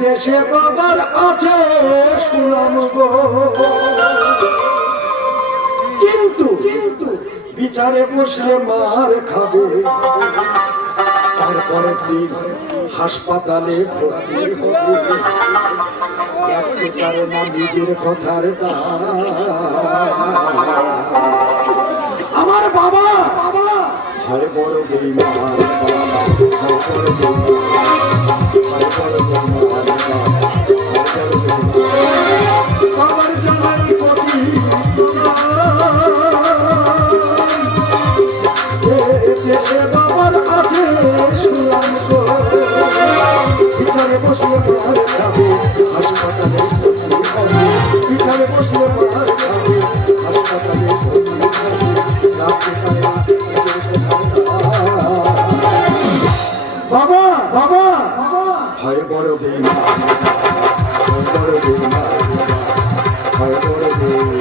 দেশে বাবার আছে সুনাম গো, কিন্তু বিচারে বসলে মার খাবে, তারপরে দিন হাসপাতালে ভর্তি হবে, না নিজের কথার আমার বাবা হয় বড় বেঈমান, বাবার জানার প্রতি দেশে বাবার আছে সুনাম গো, বিচারে বসলে মার খাবে, হাসপাতালে ভর্তি হবে, বিচারে বসলে মার খাবে, হাসপাতালে ভর্তি হবে, রাখতে পারে না বাবা বাবা হয় বড় বেঈমান, বড় বেঈমান, হয় বড় বেঈমান।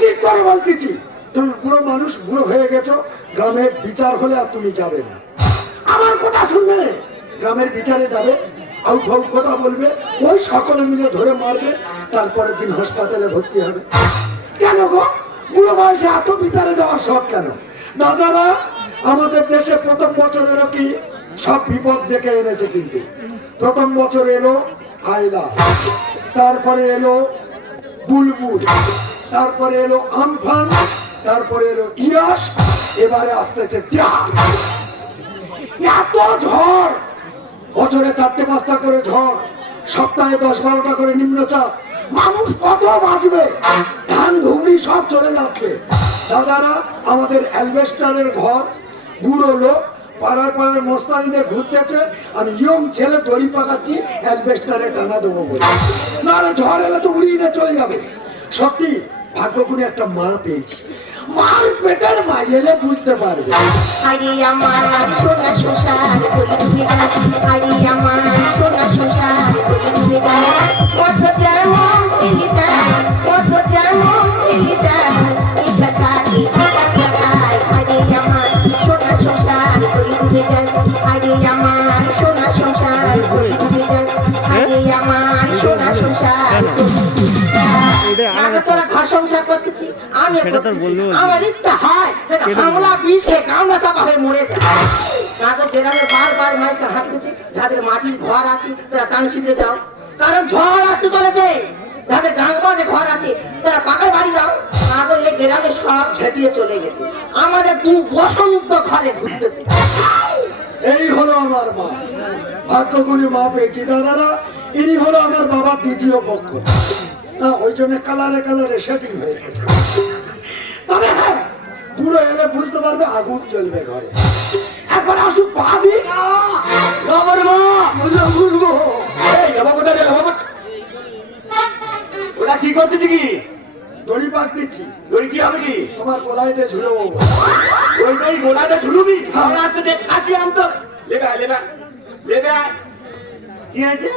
ঠিক করে বলতেছি, তুমি বুড়ো মানুষ, বুড়ো হয়ে গেছো, গ্রামের বিচার হলে আর তুমি যাবে না, আমার কথা শুনবে, গ্রামের বিচারে যাবে, আউ ফাউ কথা বলবে, ওই সকলে মিলে ধরে মারবে, তারপরের দিন হাসপাতালে ভর্তি হবে। কেন গো বুড়ো বয়সে এত বিচারে যাওয়ার শখ কেন? দাদারা আমাদের দেশে প্রথম বছর এলো কি সব বিপদ ডেকে এনেছে, কিন্তু প্রথম বছর এলো আইলা, তারপরে এলো বুলবুল, তারপরে এলো আমফান, তারপরে এলো ইয়াস, এবারে আসতেছে এত ঝড়, বছরে 4-5টা করে ঝড়, সপ্তাহে 10-12টা করে নিম্নচাপ, মানুষ কত বাঁচবে? ধান ধুবড়ি সব চলে যাচ্ছে। দাদারা আমাদের অ্যালবেস্টারের ঘর, বুড়ো লোক পাড়ায় পাড়ায় মস্তানিদের ঘুরতেছে, আমি ইয়ং ছেলে দড়ি পাকাচ্ছি অ্যালবেস্টারে টানা দেবো বলে, নাহলে ঝড় এলে তো উড়িয়ে নিয়ে চলে যাবে। সত্যি ভাগ্য করে একটা মা পেয়েছি, মার পেটের মা এলে বুঝতে পারবে। আরে আমার সোনা শোষার বলি আরে আমার সোনা শোষার বলি কত যেমন চিলিটা, কত যেমন চিলিটা, এটা কাটি আরে আমার সোনা শোষার বলি আরে আমার সোনা শোষার বলি আরে আমার সোনা শোষার। তোরা ঘর সংসার করতেছি, আমি আমার ইচ্ছা হয় কামলা বিষে কামলা চাপা হয়ে মরে যায়। তাদের গ্রামে বারবার মাইকে হাঁটতেছি, যাদের মাটির ঘর আছে তারা টানি ছিঁড়ে যাও, কারণ ঝড় আসতে চলেছে। যাদের ডাঙ্গাতে ঘর আছে তারা পাকা বাড়ি যাও, তাদের এই গ্রামে সব ঝেঁটিয়ে চলে গেছে, আমাদের দু বসন্ত ঘরে ঘুরতেছে। এই হলো আমার মা, ভাগ্য করে মা পেয়েছি। দাদারা ইনি হলো আমার বাবার দ্বিতীয় পক্ষ, ওই জন্য কালারে কালারে সেটিং হয়ে গেছে। তবে হ্যাঁ, বুড়ো এলে বুঝতে পারবে আগুন জ্বলবে ঘরে। একবার আসুক পাবি ওরা কি করতেছি, কি দড়ি পাক দিচ্ছি। দড়ি কি হবে, কি তোমার গোলায় দিয়ে ঝুলবো, ওইটাই গোলায় দিয়ে ঝুলবি। কাছে আনতো লেবে লেবে লেবে, কি আছে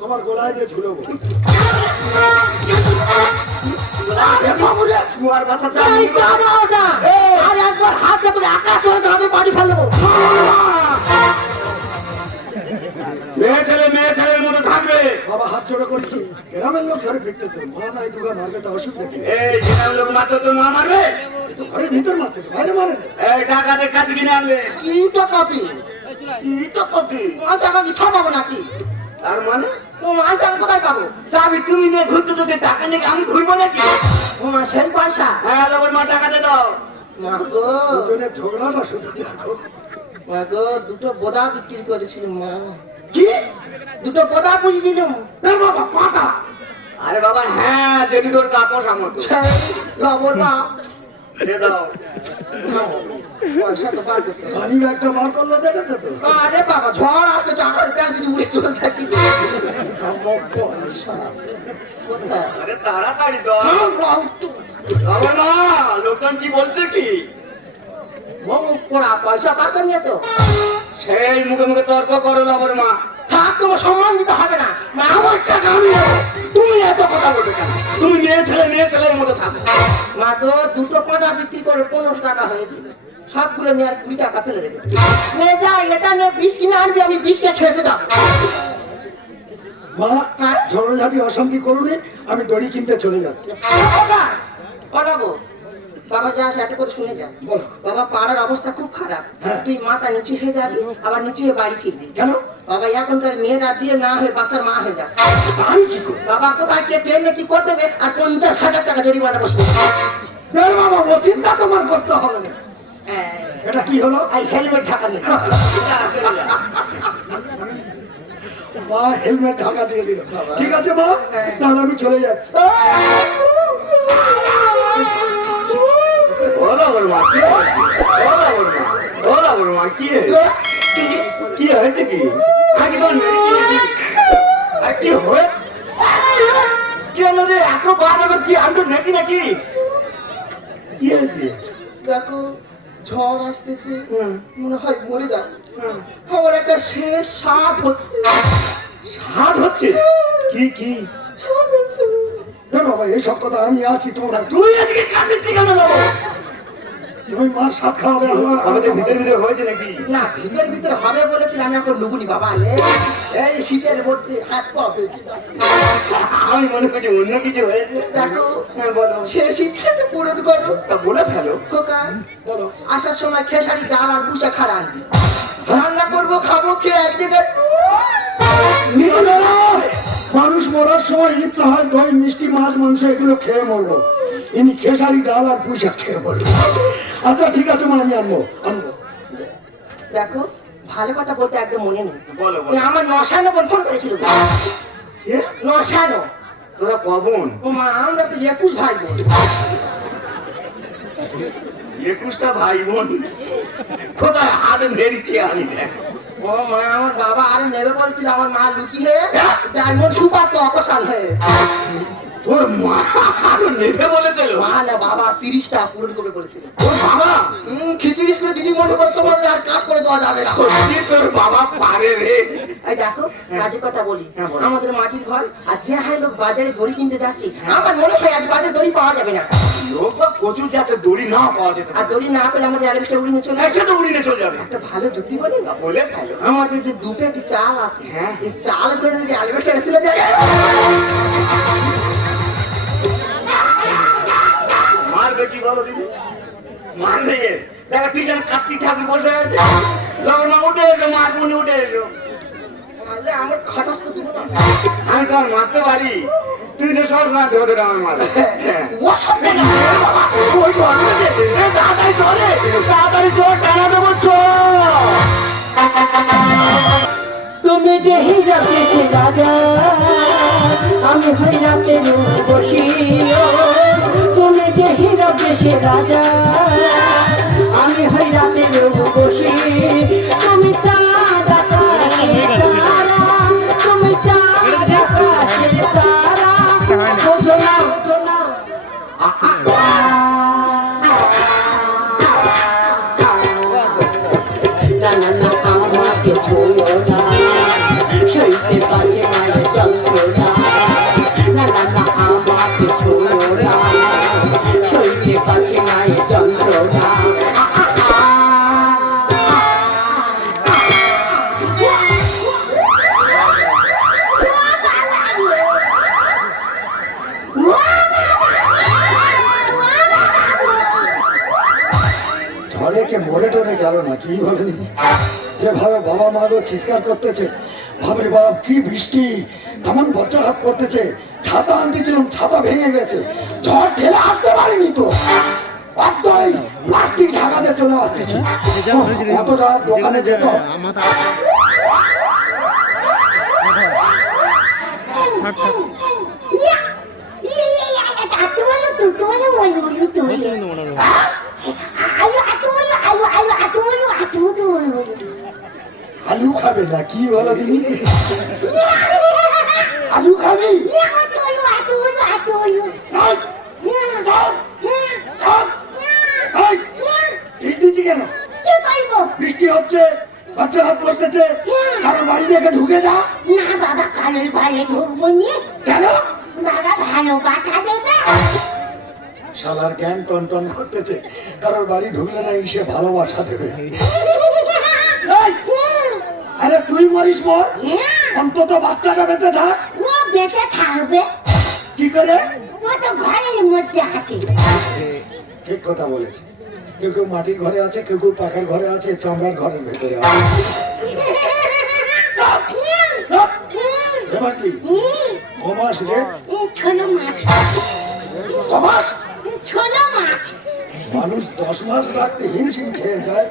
তোমার গোলায় দিয়ে ঝুলবো। মেয়ে ছেলের মতো থাকবে, বাবা হাত জোড়ো করছি, গ্রামের লোক ধরে ফিরতেছে, মা নাই দুগা মারবে, তা অসুবিধা কি? এই গ্রামের লোক মারতে তো মা মারবে, ঘরের ভিতর মারতেছে, বাইরে মারে। এই টাকাদের কাছে কিনে আনলে কি টাকাতি, কি টাকাতি, টাকা কি ছাপাবো নাকি? তার মানে তোমার টাকা কোথায় পাবো? চাবি তুমি নিয়ে ঘুরতে তো, টাকা নিয়ে আমি ঘুরবো নাকি? তোমার সেই পয়সা, হ্যাঁ লোকের মা টাকা দিয়ে দাও। মা গো দুজনের ঝগড়াটা শুধু দেখো। মা গো দুটো বোদা বিক্রি করেছিলাম মা। কি দুটো বোদা বুঝেছিলাম? তোর বাবা পাটা। আরে বাবা হ্যাঁ, যদি তোর কাপড় সামর্থ্য খবর না দে দাও। পয়সা তো বার করতে, পানি ব্যাগটা বার করলো, দেখেছো তো? আরে বাবা ঝড় আসতে টাকার ব্যাগ কিছু উড়ে চলে থাকি। আরে তাড়াতাড়ি দাও না, লোকজন কি বলতে, কি পয়সা বার করে নিয়েছো? সেই মুখে মুখে তর্ক করো আমার মা। থাক, তোমার সম্মান দিতে হবে না। মা আমার টাকা আমি নেবো। তুমি এত কথা বলবে কেন? তুমি মেয়ে ছেলের মতো থাকো। মা তো দুটো পাটা বিক্রি করে 15 টাকা হয়েছিল, সবগুলো নিয়ে আর 2 টাকা ফেলে রেখে নিয়ে যা, এটা নিয়ে 20 কিনে আনবি, আমি 20 কে খেতে যাবো। মা, ঝগড়াঝাটি অশান্তি করুনি, আমি দড়ি কিনতে চলে যাচ্ছি। পাঠাবো বাবা, যা সেটা করে শুনে যা। বলো। বাবা, পাড়ার অবস্থা খুব খারাপ, হ্যাঁ। তুই মাথা নিচু হয়ে যাবি, আবার নিচু হয়ে বাড়ি ফিরবি। কেন? বাবা, এখনকার মেয়েরা বিয়ে না হয়ে বাচ্চার মা হয়ে যাচ্ছে। আমি কি করি? বাবা, কোথায় কে ট্রেনে কি করে দেবে, আর 50,000 টাকা জরিমানা বসবে। দেখ বাবা, ও চিন্তা তোমার করতে হবে না। এটা কি হলো? এই হেলমেট ঢাকা নেই। মা হেলমেট ঢাকা দিয়ে দিল। ঠিক আছে মা, তাহলে আমি চলে যাচ্ছি। ওলা ওর মা কি হয়েছে? ওলা ওর মা, ওলা ওর মা কি হয়েছে? কি হয়েছে কি? আগে তো মেরে দিয়েছি। আর কি হয়ে? কি হলো রে? এত বার আবার কি আমি তো নাকি নাকি? কি হয়েছে? দেখো, ঝড় আসতেছে, মনে হয় মরে যাবে। আমার একটা শেষ সাপ হচ্ছে। সাত হচ্ছে? কি কি? সাপ হচ্ছে। দেখ বাবা, এইসব কথা আমি আছি, তোমরা তুই আজকে কাঁদছিস কেন বাবা? তুমি মার সাথ খাওয়াবে। আমাদের ভিতরে হয়েছে নাকি? না, ভিতরে হবে বলেছিলাম, আমি এখন লুবুনি বাবা। এই শীতের মধ্যে হাত পা বেঁধে যাচ্ছে। আমি মনে করছি অন্য কিছু হয়েছে। দেখো, হ্যাঁ বলো। শেষ ইচ্ছাটা পূরণ করো। তা বলে ফেলো। খোকা, বলো। আসার সময় খেসারি ডাল আর পুষা খাড়া আনবি। রান্না করবো, খাবো, খেয়ে একদিকে মানুষ মরার সময় ইচ্ছা হয় দই, মিষ্টি, মাছ, মাংস এগুলো খেয়ে মরবো। ইনি খেসারি ডাল আর পুঁইশাক খেয়ে মরবো। আচ্ছা ঠিক আছে মা, আমি আনবো। দেখো, ভালো কথা বলতে একদম মনে নেই। বলো ওই বলো। আমার নশানো বোন ফোন করেছিল। কে? নশানো। তোরা কবন? ও মা, আমরা তো 21 ভাই বোন। 21টা ভাই বোন কোথায় হাত মেরেছি আমি? ও মা, আমার বাবা আরো নেবে বলছিল, আমার মা লুকিয়ে ডায়মন্ড সুপার তো অপসান হয়ে। তোর মা আরো নেবে বলেছিল? মা না বাবা, 30টা পূরণ করবে বলেছিল। তোর বাবা? খিচুড়ি করে দিদি মনে করে তোমার আর কাজ করে দেওয়া যাবে না। সত্যি তোর বাবা পারে রে। এই দেখো, কাজে কথা বলি, হ্যাঁ, বলো। আমাদের মাটির ঘর, আর যে হাই লোক বাজারে দড়ি কিনতে যাচ্ছি, আমার মনে হয় আজ বাজারে দড়ি পাওয়া যাবে না। লোক বা প্রচুর যাতে দড়ি না পাওয়া যেতে আর পারে। দড়ি না পেলে আমাদের অ্যালবেস্টার উড়িয়ে চলে আসে। এসে তো উড়িয়ে চলে যাবে। একটা ভালো যুক্তি বলি না? বলে ফেলো। আমাদের যে 2 পেটি চাল আছে, হ্যাঁ। এই চাল করে যদি অ্যালবেস্টারে তুলে যায়, মারবে কি বলো দিদি? মারবে। দেখো তুই যেন কার্তিক ঠাকুর বসে আছে। লগ্ন উঠে এসো, মারবুনি উঠে এসো। তাহলে আমার খাটাস তো দিব না। আমি তোমার মারতে পারি, তুই তো সব না ধরে আমার মারে। অসম্ভব না। ওই তো আসছে। এ তাড়াতাড়ি চলে, তাড়াতাড়ি চল, টানা দেবো চল। তুমি যে হিরাতে রাজা, আমি হইরাতে বসি। তুমি যে হিরাতে রাজা, আমি হইরাতে বসি। তুমি চাঁদ আকাশে তারা, তুমি চাঁদ আকাশে তারা, বোঝো না, বোঝো না। না না না, আমাকে ছোড়ো না, সইতে পারে মায়ের যন্ত্রণা। না না না, আমাকে ছোড়ো না, সইতে পারে মায়ের যন্ত্রণা। ঝড়ে কে মরে টরে গেল না কি বলে দিদি? যেভাবে বাবা মা গো চিৎকার করতেছে, ভাবরে বাপ কি বৃষ্টি, তেমন বজ্রাঘাত করতেছে। ছাতা আনতেছিলাম, ছাতা ভেঙে গেছে, ঝড় ঠেলে আসতে পারিনি তো, একদমই প্লাস্টিক ঢাকাতে চলে আসতেছি। এতটা দোকানে যেত। আলু খাবে না কি বলো দিদি? আলু খাবি? এই দিচ্ছি কেন? বৃষ্টি হচ্ছে, বাচ্চা হাত পড়তেছে কারো বাড়ি দেখে ঢুকে যা। না বাবা, কালের ভালে ঢুকবো নিয়ে। কেন? বাবা ভালো বাচ্চা দেবে। শালার জ্ঞান টন টন করতেছে, কারোর বাড়ি ঢুকলে না সে ভালোবাসা দেবে। এই, আরে তুই মরিস মর, অন্তত বাচ্চাটা বেঁচে থাক। ও বেঁচে থাকবে, কি করে? ও তো ঘরের মধ্যে আছে। ঠিক কথা বলেছে। কেউ কেউ মাটির ঘরে আছে, কেউ কেউ পাখার ঘরে আছে, চামড়ার ঘরের ভেতরে আছে। এবার কি? কমাস রে, ছোট মাছ, কমাস। ছোট মাছ। মানুষ 10 মাস রাখতে হিমশিম খেয়ে যায়,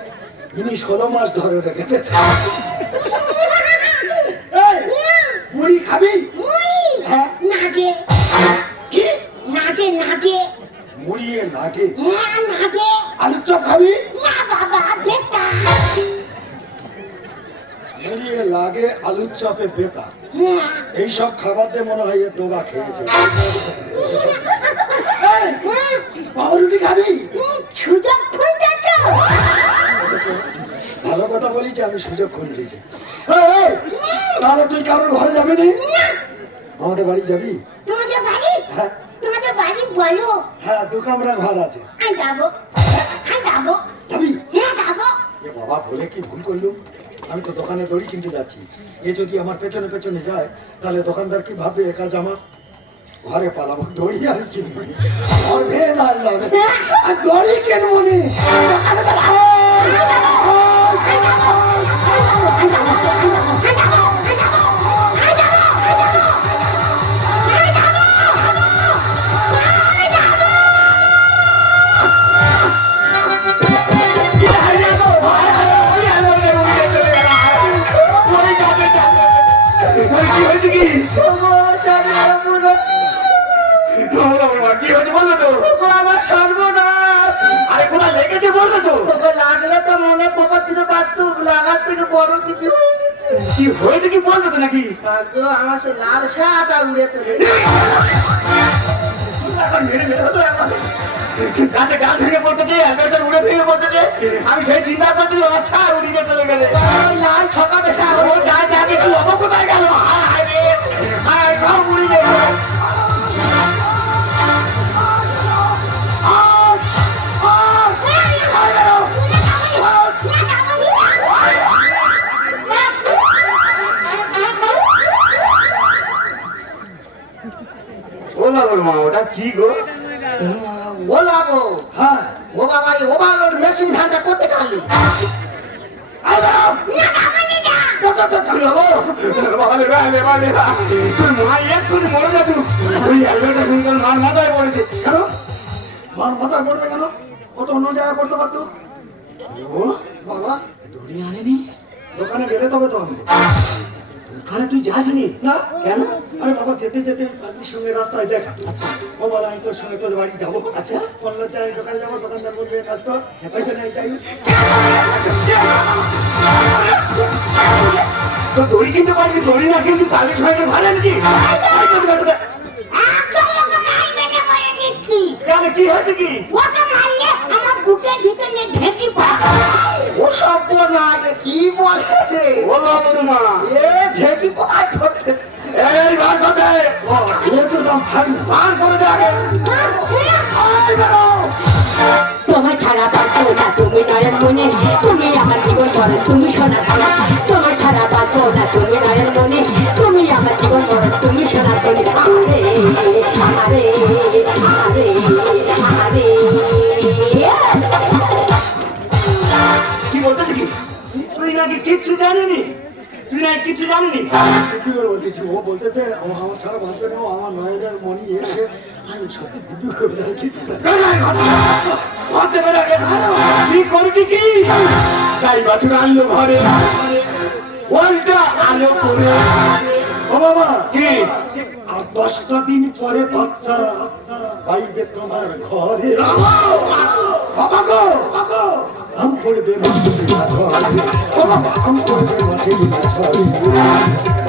ইনি 16 মাস ধরে রেখেছে। এই, মুড়ি খাবি? হ্যাঁ। নাগে কি? নাগে নাগে মুড়িয়ে লাগে। হ্যাঁ নাগে। আলুর চপ খাবি? না বাবা, বেটা। মুড়িয়ে লাগে, আলুর চপে বেতা। হ্যাঁ। এইসব খাবার দিয়ে মনে হয় এ দোবা খেয়েছে। এই, পাউরুটি খাবি? সুযোগ খুঁজেছ? ভালো কথা বলি যে আমি সুযোগ খুঁজে দিয়েছি। তাহলে তুই কারোর ঘরে যাবি নি? আমাদের বাড়ি যাবি? তোমাদের বাড়ি? হ্যাঁ তোমাদের বাড়ি বলো। হ্যাঁ, 2 কামরা ঘর আছে। আমি যাবো, আমি যাবো। যাবি? হ্যাঁ যাবো। এ বাবা, বলে কি ভুল করলুম। আমি তো দোকানে দড়ি কিনতে যাচ্ছি। এ যদি আমার পেছনে পেছনে যায় তাহলে দোকানদার কি ভাববে এ কাজ আমার। ঘরে পালাবো, দড়ি আর কিনবো নি। ঘর ভেয়ে যাবে, আর দড়ি কিনবো নি। দোকানে তো আমার সর্বনাশ। আরে কোথায় লেগেছে বলবে তো? লাগলে তো মনে পোকা কিছু পারতুম, লাগার থেকে বড় কিছু হয়ে গেছে। কি হয়েছে কি বলবে তো নাকি? ভাগ্য আমার সে লাল শাটা উড়ে চলে এখন মেরে মেরে হতো এখন। গাছে গাছ ভেঙে পড়তেছে, অ্যালবেস্টার উড়ে ভেঙে পড়তেছে। আমি সেই চিন্তা করছি আচ্ছা উড়িয়ে চলে গেলে। ওই লাল ছকা বেশা ও যা যা কিছু অব কোথায় গেল? হায় রে, হায় সব উড়ে গেল। মা ওটা কি গো? বলাবো। হ্যাঁ, ও বাবা, ও বাবা মেশিন ঘানটা করতে পারলি। মার মাথায় পড়েছে কেন? মার মাথায় পড়বে কেন? ও তো অন্য জায়গায় পড়তে পারতো। ও বাবা, দড়ি আনেনি? দোকানে গেলে তবে তো আমি। তাহলে তুই যাসনি? না কেন? আরে বাবা, যেতে যেতে পাখির সঙ্গে রাস্তায় দেখা। আচ্ছা, ও বলে আমি তোর সঙ্গে তোর বাড়ি যাবো। আচ্ছা। বললো যাই দোকানে যাবো, দোকানদার বলবে কাজ কর, ওই জন্য আমি যাই। তো দড়ি কিনতে পারবি, দড়ি না কিন্তু পাখির সঙ্গে ভালো এনেছি। কেন, কি হয়েছে কি? ও শব্দ না আগে কি বলছে? বলো বলুমা। এ ঢেকি কোথায় ঠকছে? এই ভাগ হবে। এ তো দাম ভাই না। ভাগ করে দে আগে। তোমার ছাড়া পাবো না, তুমি নয়ন মনে, তুমি আমার জীবন বল, তুমি সোনা ছাড়া। তোমার ছাড়া পাবো না, তুমি নয়ন মনে, তুমি আমার জীবন বল, তুমি সোনা বলে। আরে আরে আরে আরে কি বলতেছি কি? তুই নাকি কিচ্ছু জানিনি? তুই নাকি কিচ্ছু জানিনি? কি করে বলতেছি? ও বলতেছে আমার ছাড়া বাঁচবে না, ও আমার নয়নের মনি এসে আমি সত্যি দুটো করে কিছু কি করবি কি? গাই বাছুর আনলো ঘরে, ওইটা আলো করে। ও বাবা, কি? আর 10টা দিন পরে বাচ্চা বাইবে তোমার ঘরে। বাবা গো, বাবা আম করবে মাঠে না ঝরে। ও বাবা, আম করবে মাঠে না ঝরে।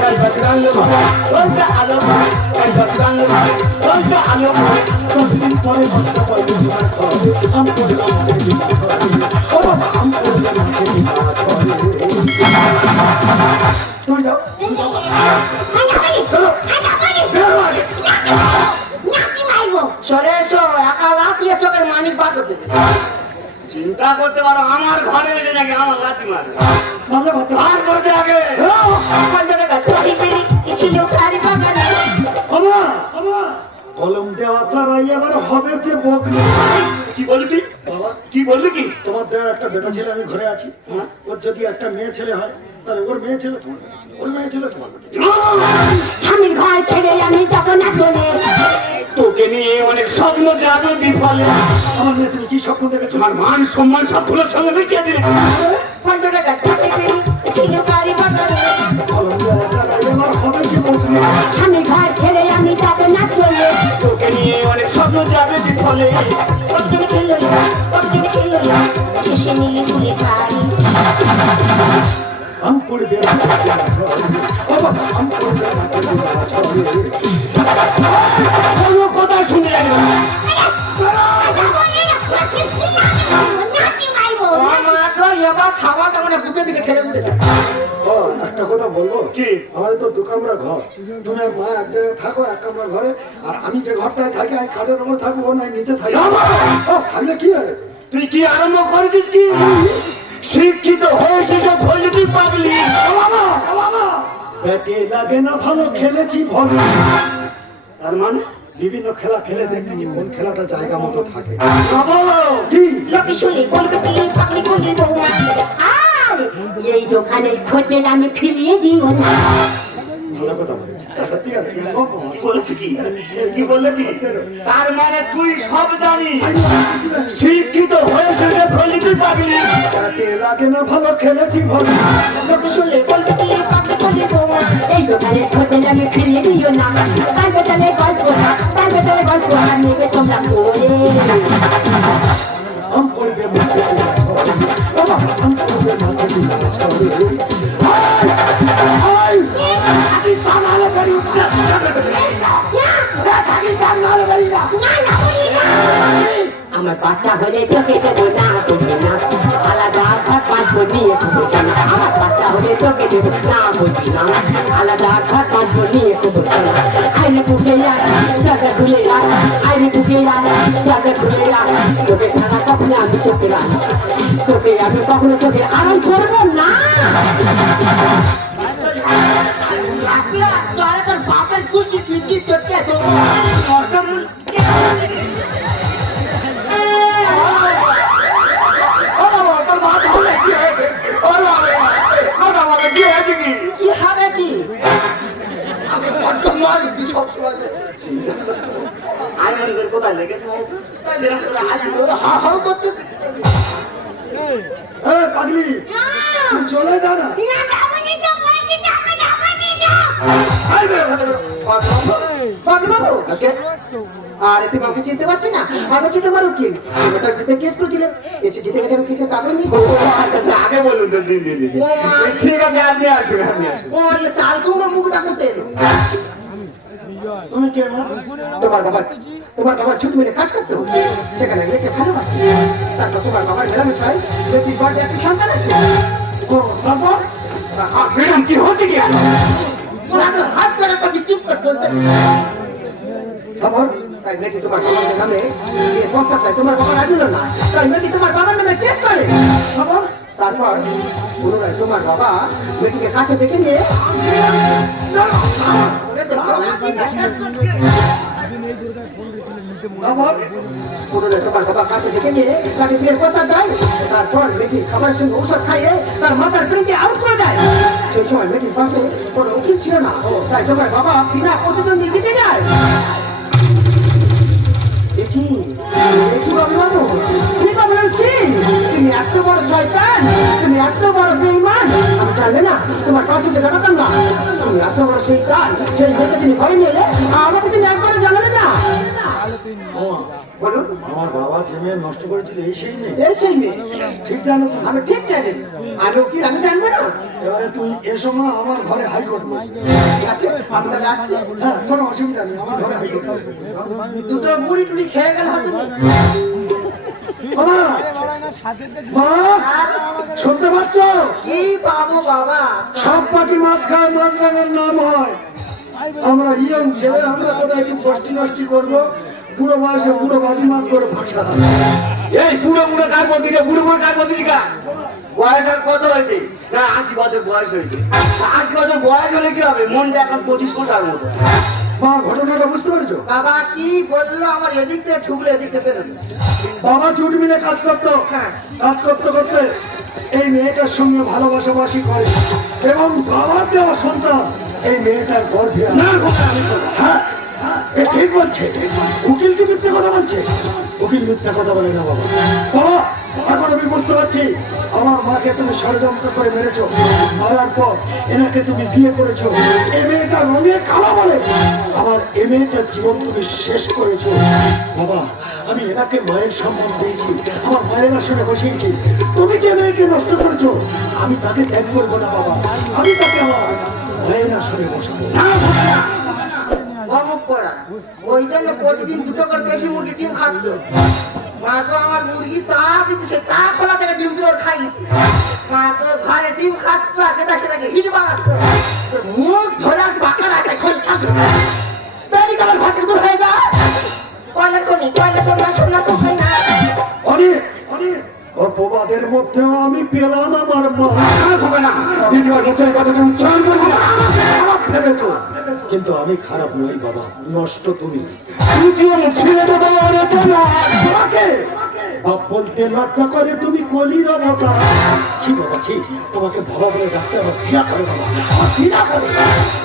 গাই বাছুর আনলো ঘরে, ওইটা আলো করে। গাই বাছুর আনলো ঘরে, ওইটা আলো করে। 10 দিন পরে বাচ্চা পাইবে তোমার ঘরে। আম করবে মাঠে না ঝরে। ও বাবা, আম করবে মাঠে না ঝরে। তুমি যাও, তুমি যাও। চলো, বেরো আগে। চলে এসো, একা রাতিয়ে চোখের মানিক বাঁধতে। চিন্তা করতে পারো আমার ঘরে এসে নাকি আমার লাথি মারে মারলে ভাবতে আর করে দে আগে বাবা, বাবা, কলম দেওয়া ছাড়াই এবার হবে যে বকরি। কি বললি তুই বাবা, কি বললি কি তোমার দেওয়া একটা বেটা ছেলে আমি ঘরে আছি, ওর যদি একটা মেয়ে ছেলে হয় তাহলে ওর মেয়ে ছেলে তোমার বেটা ছেলে, ওর মেয়ে ছেলে তোমার বেটা ছেলে। স্বামীর ঘর ছেড়ে আমি যাবো না চলে। তোকে নিয়ে অনেক স্বপ্ন যাবে বিফলে আমার মেয়ে তুমি কি স্বপ্ন দেখেছো? তোমার মান সম্মান সব ফুলের সঙ্গে মিশিয়ে দিলে ছিল বাড়ি বাগানে। কলম দেওয়া ছাড়াই এবার হবে যে বকরি। স্বামীর ঘর ছেড়ে আমি যাবো না চলে। তোকে নিয়ে অনেক স্বপ্ন যাবে বিফলে কতদিন খেলো কতদিন খেলো শেষে নিয়ে ভুলে খাই। हम पुड़ दे बाबा, हम पुड़ दे কোনো কথা শুনে যাবে না। ছাওয়াটা মানে বুকের দিকে ঠেলে উঠেছে। ও, একটা কথা বলবো কি? আমাদের তো দু কামরা ঘর, তুমি আর মা এক জায়গায় থাকো এক কামরা ঘরে, আর আমি যে ঘরটায় থাকি আমি খাটের উপর থাকবো, ও নাই নিচে থাকি। ও, থাকলে কি হয়? তুই কি আরম্ভ করেছিস কি শিক্ষিত হয়েছে সব ধরলি তুই পাগলি বাবা, বাবা, ব্যাটে লাগে না ভালো, খেলেছি ভালো। তার মানে বিভিন্ন খেলা খেলে দেখেছি কোন খেলাটা জায়গা মতো থাকে। বাবা, কি? লোকে শুনে বলবে কি পাগলি করলি বৌমা। আর এই দোকানে খোঁজে আমি ফিরিয়ে দিও না। ভালো কথা বলেছি, সত্যি আর এরকম কি বলেছি কি কি বললে কি তার মানে তুই সব জানিস শিক্ষিত হয়েছে যে ধরলি তুই পাগলি ব্যাটে লাগে না ভালো, খেলেছি ভালো। লোকে শুনলে বলবে কি পাগলি করলি বৌমা। এই দোকানে খোঁজে আমি ফিরিয়ে দিও না। তার বেটালে গল্প না, তার বেটালে গল্প আর নেবে তোমরা করে। हम पुड़ दे बाबा, हम पुड़ दे पाकिस्तान वाले बड़ी पाकिस्तान वाले बड़ी আমার বাচ্চা হলে তোকে দেবো না, তোকে না আলাদা ঘর পাঁচবো নিয়ে খাবো না। আমার বাচ্চা হলে তোকে দেবো না, বলবি না আলাদা ঘর পাঁচবো নিয়ে খাবো না। আইনি বুকে দাদা ঘুরে আইনি বুকে দাদা ঘুরে তোকে ছাড়া কখনো আমি চোখে রাখি, তোকে আমি কখনো চোখে আরাম করবো না। তোর বাপের কুষ্টি ফিরকি চটকে দেবো। কি হবে কি আইনদের কোথায় লেগেছে হা হা করতেছে। পাগলি, তুই চলে যা না। বাবু আর তুমি আমাকে চিনতে পারছি না? আমি চিনতে পারো কি? ওটার বিরুদ্ধে কেস করেছিলেন, এসে জিতে গেছে, আমি কেসের কাগজ নিয়েছি। আগে বলুন তো দিন দিন ঠিক আছে আপনি আসুন আপনি আসুন ও এই চাল কুমড়ো মুখটা করতে এলো। তুমি কে মা? তোমার বাবা ছুট মেরে কাজ করতে হবে, সেখানে মেয়েকে ভালোবাসে। তারপর তোমার বাবার মেলামেশায় বেটির বাড়িতে একটি সন্তান আছে। ও, তারপর ম্যাডাম কি হচ্ছে কি হাত ধরে পাখি চুপ করে বলতে। তারপর তাই বেটি তোমার বাবার নামে বিয়ের প্রস্তাবটায় তোমার বাবা রাজি হলো না, তাই বেটি তোমার বাবার নামে কেস করে। তারপর পুনরায় তোমার বাবা বেটিকে কাছে ডেকে নিয়ে পুনরায় তোমার বাবা কাছে ডেকে নিয়ে তাকে বিয়ের প্রস্তাব দেয়। তারপর বেটি খাবারের সঙ্গে ঔষধ খাইয়ে তার মাথার প্রেমকে আউট করে দেয়। সেই সময় বেটির পাশে কোনো উকিল ছিল না, তাই তোমার বাবা বিনা প্রতিদ্বন্দ্বী জিতে যায়। দেখি তুমি এত বড় শয়তান, তুমি এত বড় বেঈমান, আমি জানলে না তোমার পাশে যে দাঁড়াতাম না। তুমি এত বড় শয়তান, সেই ভেবে তুমি ঘরে নিলে আমাকে তুমি একবারও জানালে না। বলুন, আমার বাবা যে মেয়ে নষ্ট করেছিল এই সেই মেয়ে? এই সেই মেয়ে। ঠিক জানো তুমি? আমি ঠিক জানি, আমি উকিল, আমি জানবো না। এবারে তুমি এসো মা আমার ঘরে হাইকোর্ট বসবে। ঠিক আছে, আমি তাহলে আসছি। হ্যাঁ, কোনো অসুবিধা নেই, আমার ঘরে হাইকোর্ট বসবে। দুটো মুড়ি টুড়ি খেয়ে গেল হয়তো। বাবা মা শুনতে পাচ্ছ? কি পাবো বাবা? সব পাখি মাছ খায়, মাছরাঙার নাম হয়। আমরা ইয়ং ছেলে, আমরা কোথায় একটু ফষ্টি নষ্টি করবো, বুড়ো বয়সে বুড়ো বাজি মাছ করে ভাষা। এই বুড়ো বুড়ো কার পত্রিকা, বুড়ো বুড়ো কার পত্রিকা? বয়স আর কত হয়েছে? না 80 বছর বয়স হয়েছে। 80 বছর বয়স হলে কি হবে? মনটা এখন 25 বছর মতো। মা ঘটনাটা বুঝতে পেরেছো? বাবা কি বললো? আমার এদিক থেকে ঢুকলো, এদিক থেকে বেরোলো। বাবা জুট মিলে কাজ করতো, হ্যাঁ। কাজ করতে করতে এই মেয়েটার সঙ্গে ভালোবাসাবাসি করে এবং বাবার দেওয়া সন্তান এই মেয়েটার গর্ভে আসে। হ্যাঁ, এ ঠিক বলছে। উকিল কি মিথ্যে কথা বলছে? উকিল মিথ্যে কথা বলে না বাবা। বাবা এখন আমি বুঝতে পারছি, আমার মাকে তুমি ষড়যন্ত্র করে মেরেছো, মারার পর এনাকে তুমি বিয়ে করেছো, এই মেয়েটা রঙে কালো বলে আমার এই মেয়েটার জীবন তুমি শেষ করেছো। বাবা আমি এনাকে মায়ের সম্মান দিয়েছি, আমার মায়ের আসনে বসিয়েছি, তুমি যে মেয়েকে নষ্ট করেছো আমি তাকে ত্যাগ করবো না বাবা, আমি তাকে আমার মায়ের আসনে বসাবো। অমুক করা ওই জন্য প্রতিদিন 2 করে বেশি মুরগি ডিম খাচ্ছ। মা তো আমার মুরগি তা দিচ্ছে, সে তা খোলা থেকে ডিম তুলে খাইয়েছি। মা তো ঘরে ডিম খাচ্ছ, যেটা সেটাকে হিট বানাচ্ছ। তোর মুখ ধরে আর পাকা রাখে খোল ছাড় বেরি তোমার ঘর থেকে দূর হয়ে যা। টয়লেট কোনি শোনা তো হয় না। অনেক অনেক অপবাদের মধ্যেও আমি পেলাম আমার মা। হবে না, দ্বিতীয়বার মুখের কথা তুমি উচ্চারণ করবে না। খারাপ ভেবেছো, কিন্তু আমি খারাপ নই বাবা, নষ্ট তুমি। ছেড়ে দেবো ওরে চলো তোমাকে বাপ বলতে লজ্জা করে, তুমি কলির অবতা। ছি বাবা ছি, তোমাকে বাবা বলে ডাকতে আমার ঘৃণা করে বাবা, আমার ঘৃণা করে।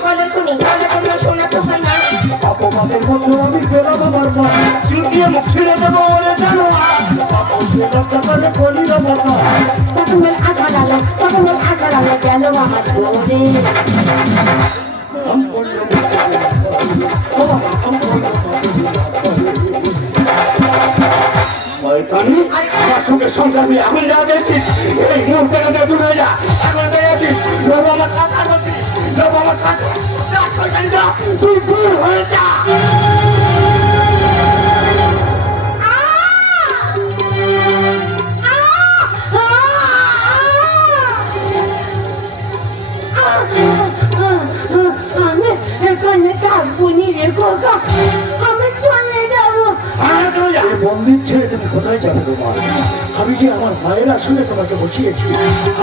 টয়লেট কোনি শোনা তো হয় না। অপবাদের মধ্যেও আমি পেলাম আমার মা। চুটিয়ে মুখ ছেড়ে দেবো ওরে চলো বাপ বলতে লজ্জা করে কলির অবতা। তখন আঘাত আলো গেল আমার ঘরে। শয়তানি, আমার সঙ্গে সংসার নিয়ে এখন যা দেখছিস, এই মুহূর্তে দূর হয়ে যা। এখন দেখেছিস লোক আমার কথা বলছিস, লোক আমার কথা, তুই দূর হয়ে যা। আমি এখানে থাকবো নি রে খোকা, আমি চলে যাবো। মন্দির ছেড়ে তুমি কোথায় যাবে বাবা? আমি যে আমার মায়ের আসলে তোমাকে বসিয়েছি,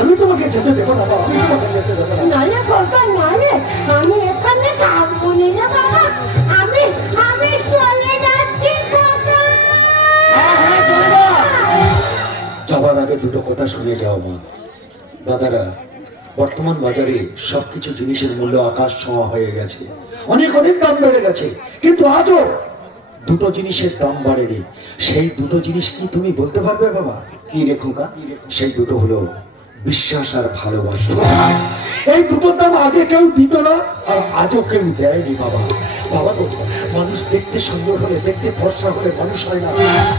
আমি তোমাকে যেতে দেবো না বাবা, আমি তোমাকে যেতে দেবো না। না রে খোকা, না রে, আমি এখানে থাকবো নি রে বাবা, আমি চলে যাচ্ছি খোকা। যাবার আগে দুটো কথা শুনে যাও মা। দাদারা, বর্তমান বাজারে সবকিছু জিনিসের মূল্য আকাশ ছোঁয়া হয়ে গেছে, অনেক অনেক দাম বেড়ে গেছে, কিন্তু আজও দুটো জিনিসের দাম বাড়েনি। সেই দুটো জিনিস কি তুমি বলতে পারবে বাবা? কি রে খোকা? সেই দুটো হলো বিশ্বাস আর ভালোবাসা। এই দুটোর দাম আগে কেউ দিত না আর আজও কেউ দেয়নি বাবা। বাবা তো মানুষ দেখতে সুন্দর হলে, দেখতে ফর্সা হলে মানুষ হয় না,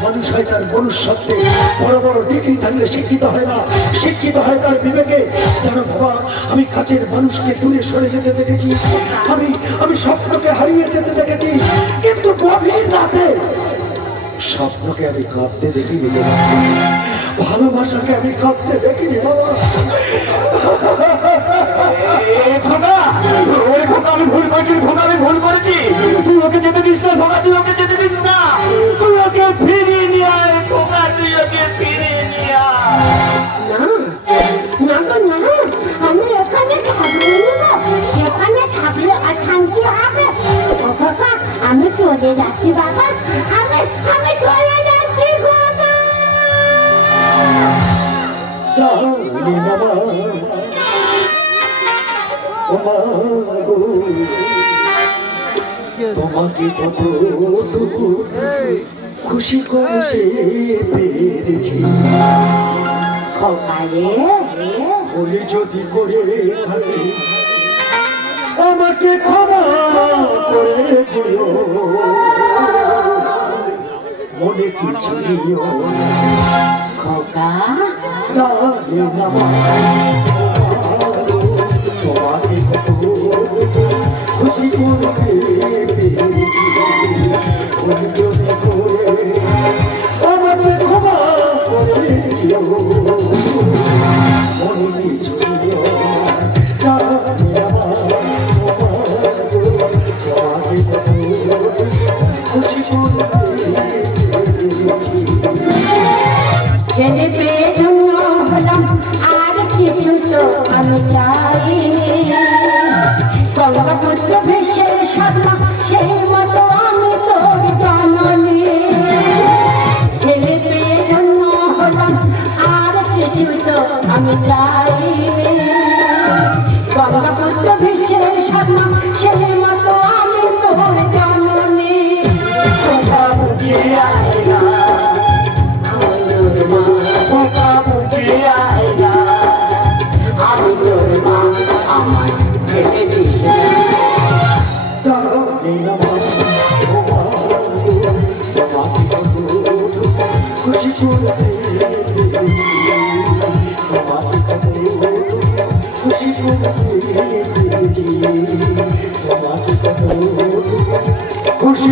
মানুষ হয় তার মনুষ্যত্বে। বড় বড় ডিগ্রি থাকলে শিক্ষিত হয় না, শিক্ষিত হয় তার বিবেকে। জানো বাবা, আমি কাছের মানুষকে দূরে সরে যেতে দেখেছি, আমি স্বপ্নকে হারিয়ে যেতে দেখেছি, কিন্তু গভীর রাতে স্বপ্নকে আমি কাঁদতে দেখিনি বাবা, ভালোবাসাকে আমি কাঁদতে দেখিনি বাবা। আমি ভুল করেছি খোকা, আমি ভুল করেছি। তুই ওকে যেতে দিস না খোকা, তুই ওকে যেতে দিস না, তুই ওকে ফিরিয়ে নিয়ে আয় খোকা, তুই ওকে ফিরিয়ে নিয়ে আয়। না গো না, আমি এখানে থাকবো না, এখানে থাকলে অশান্তি হবে। ও খোকা, আমি চলে যাচ্ছি বাবা, আমি চলে যাচ্ছি খোকা। জানি না মা, ও মা গো, তোমাকে কতটুকু খুশি করতে পেরেছি। খোকা রে, বলে যদি করে থাকি আমাকে ক্ষমা করে দিও, মনে কিছু দিও খোকা জানি না মা, তোমাকে কতটুকু খুশি করতে পেরেছি। বলে যদি করে আমাকে ক্ষমা ছেলে পেয়ে ধন্য হলাম আর কিছু তো আমি চাইনি গঙ্গাপুত্র ভেসে সাধনা সেই মতো আমি তোর জননী ছেলে পেয়ে ধন্য হলাম আর কিছু তো আমি চাইনি গঙ্গাপুত্র ভেসে সাধনা সেই মতো আমি তোর জননী কথা বুঝে আয় না কথা বুঝে আয় না আমি তোর মা আমার ছেলে দিয়ে খুশি